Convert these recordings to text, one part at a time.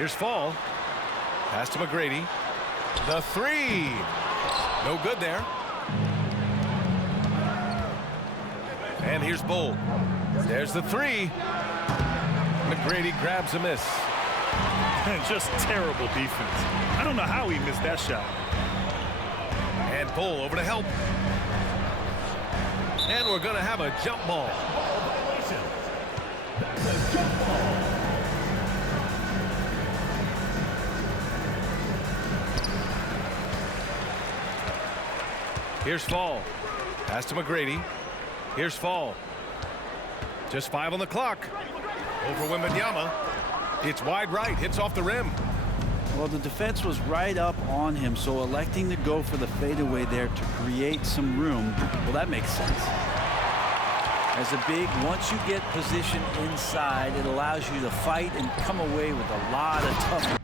Here's Fall. Pass to McGrady. The three. No good there. And here's Bull. There's the three. McGrady grabs a miss. Just terrible defense. I don't know how he missed that shot. And Bull over to help. And we're going to have a jump ball. Here's Fall. Pass to McGrady. Here's Fall. Just 5 on the clock. Over Wembanyama. It's wide right. Hits off the rim. Well, the defense was right up on him, so electing to go for the fadeaway there to create some room, well, that makes sense. As a big, once you get position inside, it allows you to fight and come away with a lot of tough.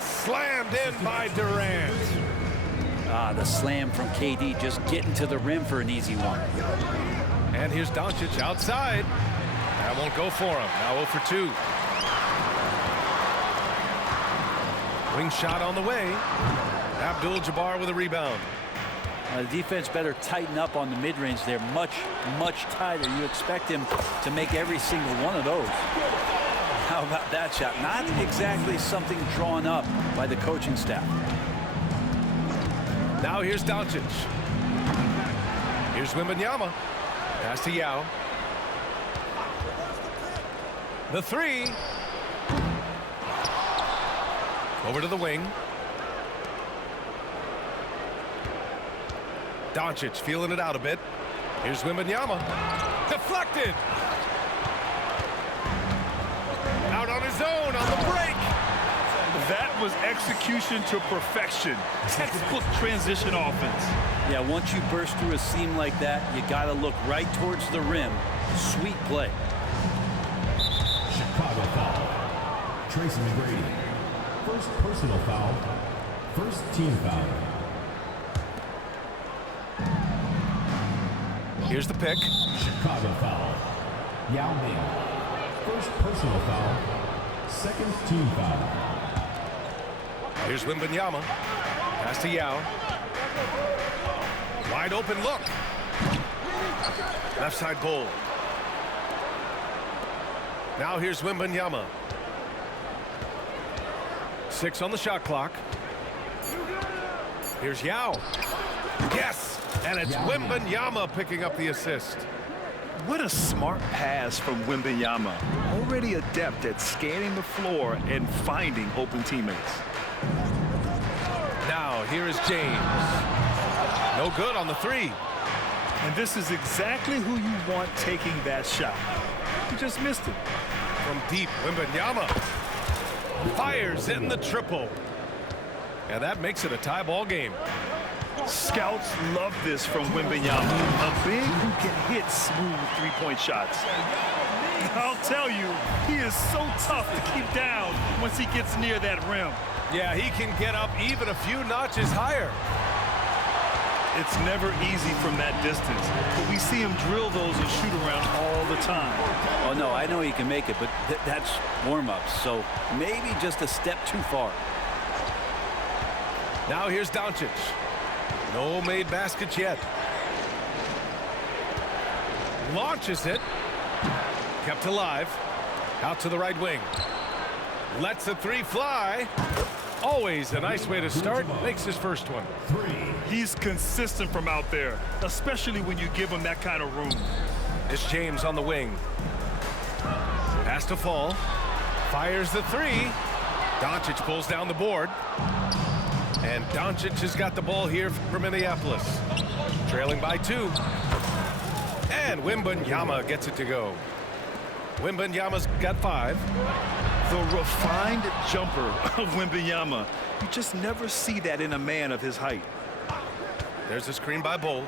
Slammed in by Durant. The slam from KD, just getting to the rim for an easy one. And here's Doncic outside. That won't go for him. Now 0 for 2. Wing shot on the way. Abdul-Jabbar with a rebound. The defense better tighten up on the mid-range. They're much tighter. You expect him to make every single one of those. How about that shot? Not exactly something drawn up by the coaching staff. Now here's Doncic. Here's Wembanyama. Pass to Yao. The three. Over to the wing. Doncic feeling it out a bit. Here's Wembanyama. Deflected. Out on his own on the break. That was execution to perfection. Textbook transition offense. Yeah, once you burst through a seam like that, you got to look right towards the rim. Sweet play. Chicago foul. Tracy McGrady. First personal foul. First team foul. Here's the pick. Chicago foul. Yao Ming. First personal foul. Second team foul. Here's Wembanyama. Pass to Yao. Wide open look. Left side Bull. Now here's Wembanyama. 6 on the shot clock. Here's Yao. Yes! And it's Wembanyama picking up the assist. What a smart pass from Wembanyama. Already adept at scanning the floor and finding open teammates. Now here is James. No good on the three. And this is exactly who you want taking that shot. You just missed it. From deep, Wembanyama fires in the triple. And that makes it a tie ball game. Scouts love this from Wembanyama. A big who can hit smooth three-point shots. I'll tell you, he is so tough to keep down once he gets near that rim. Yeah, he can get up even a few notches higher. It's never easy from that distance, but we see him drill those and shoot around all the time. Oh, no, I know he can make it, but that's warm-ups, so maybe just a step too far. Now here's Doncic. No made baskets yet. Launches it. Kept alive. Out to the right wing. Lets the three fly. Always a nice way to start. Makes his first one. He's consistent from out there, especially when you give him that kind of room. It's James on the wing. Pass to Fall. Fires the three. Doncic pulls down the board. And Doncic has got the ball here for Minneapolis. Trailing by 2. And Wembanyama gets it to go. Wembanyama's got 5. The refined jumper of Wembanyama. You just never see that in a man of his height. There's a screen by Bol.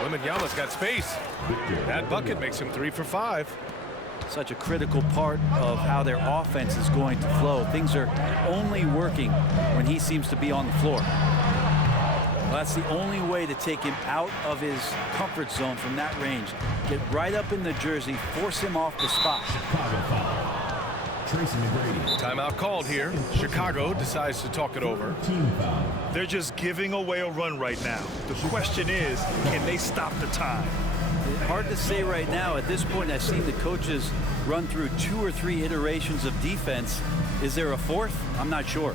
Wembanyama's got space. That bucket makes him 3 for 5. Such a critical part of how their offense is going to flow. Things are only working when he seems to be on the floor. Well, that's the only way to take him out of his comfort zone from that range. Get right up in the jersey, force him off the spot. Tracy McGrady. Timeout called here. Chicago decides to talk it over. Team foul. They're just giving away a run right now. The question is, can they stop the time? Hard to say right now. At this point, I've seen the coaches run through 2 or 3 iterations of defense. Is there a fourth? I'm not sure.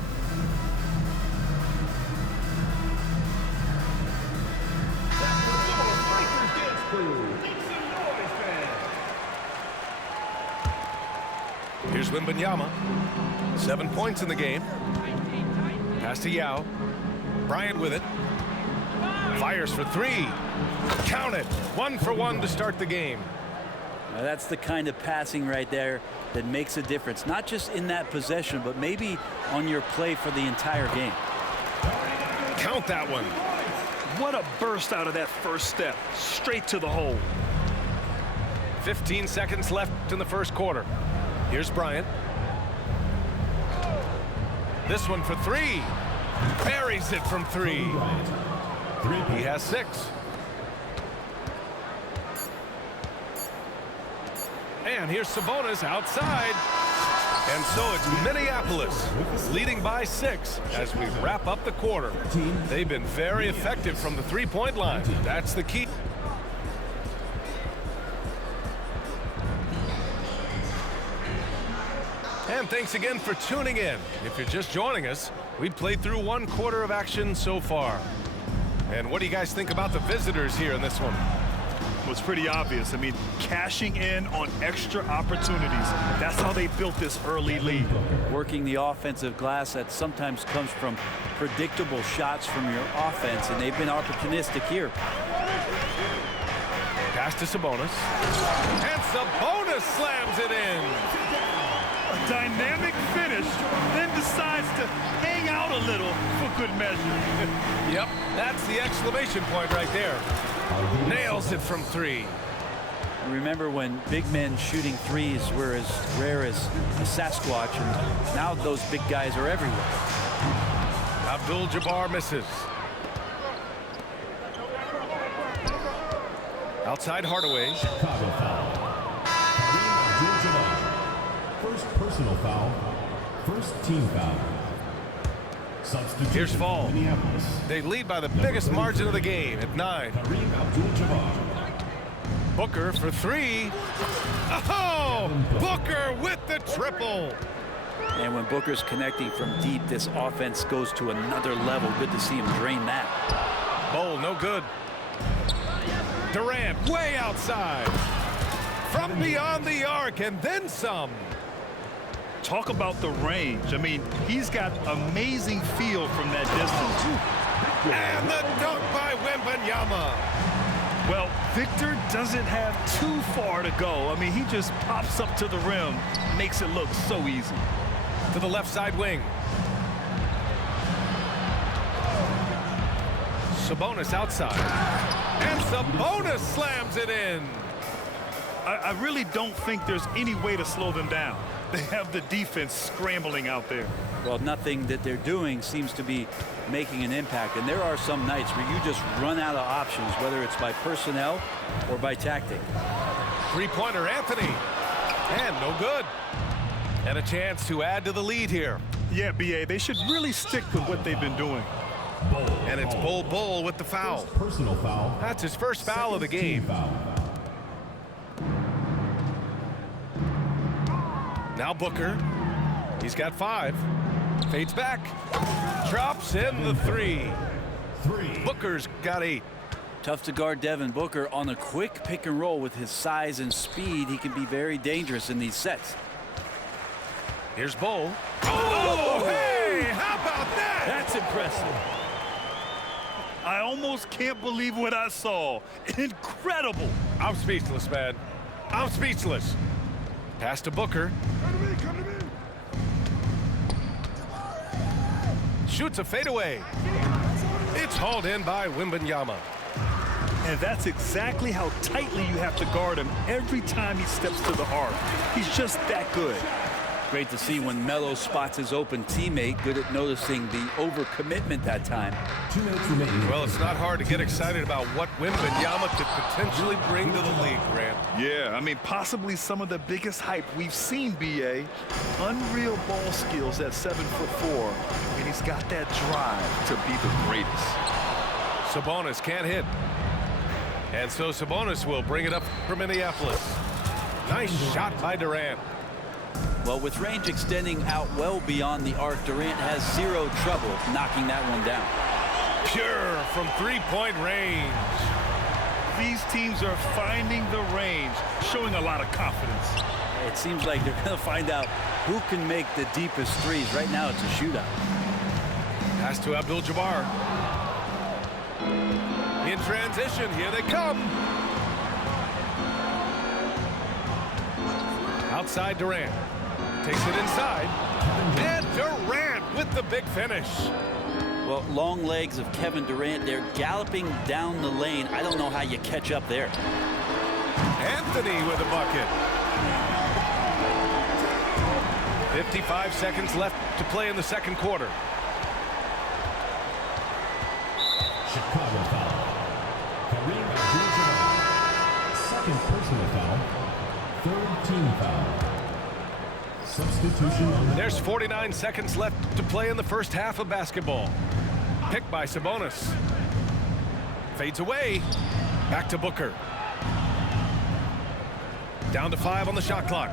Here's Wembanyama. 7 points in the game. Pass to Yao. Bryant with it. Fires for 3. Count it. 1 for 1 to start the game. Now that's the kind of passing right there that makes a difference. Not just in that possession, but maybe on your play for the entire game. Count that one. What a burst out of that first step. Straight to the hole. 15 seconds left in the first quarter. Here's Bryant. This one for 3. Buries it from 3. He has 6. And here's Sabonis outside. And so it's Minneapolis leading by 6 as we wrap up the quarter. They've been very effective from the three-point line. That's the key. And thanks again for tuning in. If you're just joining us, we played through 1 quarter of action so far. And what do you guys think about the visitors here in this one? Well, it's pretty obvious. I mean, cashing in on extra opportunities. That's how they built this early lead. Working the offensive glass that sometimes comes from predictable shots from your offense, and they've been opportunistic here. Pass to Sabonis. And Sabonis slams it in. A dynamic finish, then decides to hang out a little for good measure. Yep, that's the exclamation point right there. Nails it from 3. Remember when big men shooting threes were as rare as a Sasquatch, and now those big guys are everywhere. Abdul-Jabbar misses. Outside Hardaway. Chicago foul. Kareem Abdul-Jabbar. First personal foul. First team foul. Substitution. Here's Fall. Minneapolis. They lead by the biggest margin of the game at 9. Kareem Abdul-Jabbar. Booker for 3. Oh! Booker with the triple. And when Booker's connecting from deep, this offense goes to another level. Good to see him drain that. Bol, no good. Durant way outside. From beyond the arc and then some. Talk about the range. I mean, he's got amazing feel from that distance. And the dunk by Wembanyama. Well, Victor doesn't have too far to go. I mean, he just pops up to the rim, makes it look so easy. To the left side wing. Sabonis outside. And Sabonis slams it in. I really don't think there's any way to slow them down. They have the defense scrambling out there. Well, nothing that they're doing seems to be making an impact. And there are some nights where you just run out of options, whether it's by personnel or by tactic. Three-pointer Anthony. And no good. And a chance to add to the lead here. Yeah, B.A., they should really stick with what they've been doing. And it's Bol with the foul. First personal foul. That's his first foul of the Second team game. foul. Now Booker. He's got 5. Fades back. Drops in the 3. Booker's got 8. Tough to guard Devin Booker on a quick pick and roll. With his size and speed, he can be very dangerous in these sets. Here's Bol. Oh, hey! How about that? That's impressive. I almost can't believe what I saw. Incredible. I'm speechless, man. I'm speechless. Pass to Booker. shoots a fadeaway. It's hauled in by Wembanyama. And that's exactly how tightly you have to guard him every time he steps to the arc. He's just that good. Great to see when Melo spots his open teammate, good at noticing the overcommitment that time. 2 minutes remaining. Well, it's not hard to get excited about what Wembanyama could potentially bring to the league, Grant. Yeah, I mean, possibly some of the biggest hype we've seen, B.A. Unreal ball skills at 7'4", and he's got that drive to be the greatest. Sabonis can't hit. And so Sabonis will bring it up for Minneapolis. Nice shot by Durant. Well, with range extending out well beyond the arc, Durant has zero trouble knocking that one down. Pure from three-point range. These teams are finding the range, showing a lot of confidence. It seems like they're going to find out who can make the deepest threes. Right now, it's a shootout. Pass to Abdul-Jabbar. In transition, here they come. Outside Durant. Takes it inside. And Durant with the big finish. Well, long legs of Kevin Durant. They're galloping down the lane. I don't know how you catch up there. Anthony with a bucket. 55 seconds left to play in the second quarter. Chicago foul. Kareem Abdul-Jabbar. Second personal foul. Third team foul. Substitution on the... There's 49 seconds left to play in the first half of basketball. Picked by Sabonis. Fades away. Back to Booker. Down to 5 on the shot clock.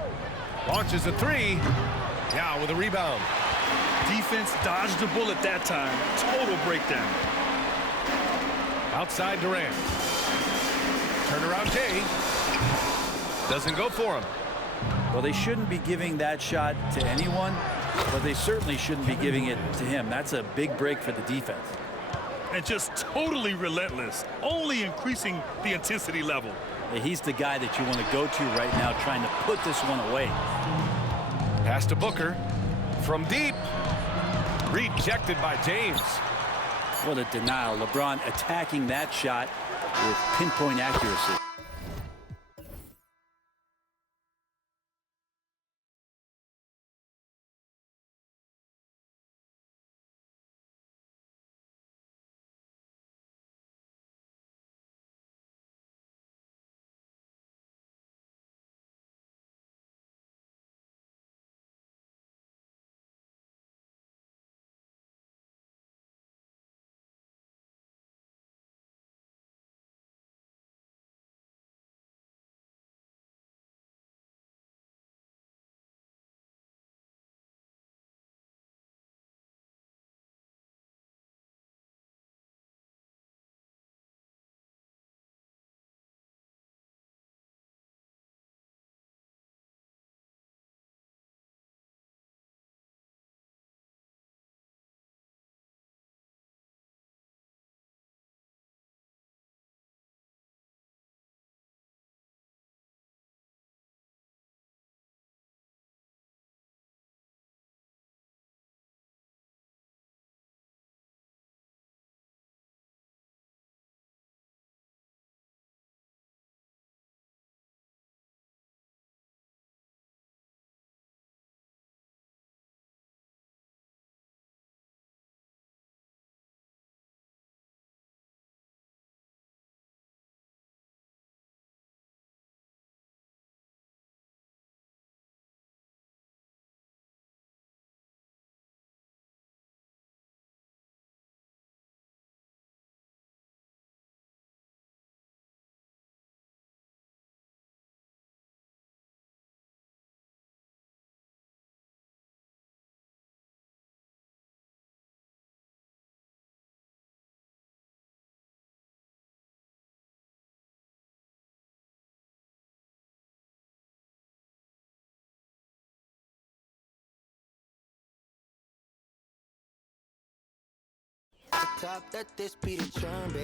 Launches a three. Now with a rebound. Defense dodged the bullet that time. Total breakdown. Outside Durant. Turnaround Jay. Doesn't go for him. Well, they shouldn't be giving that shot to anyone, but they certainly shouldn't be giving it to him. That's a big break for the defense. And just totally relentless, only increasing the intensity level. He's the guy that you want to go to right now, trying to put this one away. Pass to Booker. From deep. Rejected by James. What a denial. LeBron attacking that shot with pinpoint accuracy. Top that this be the charm, baby.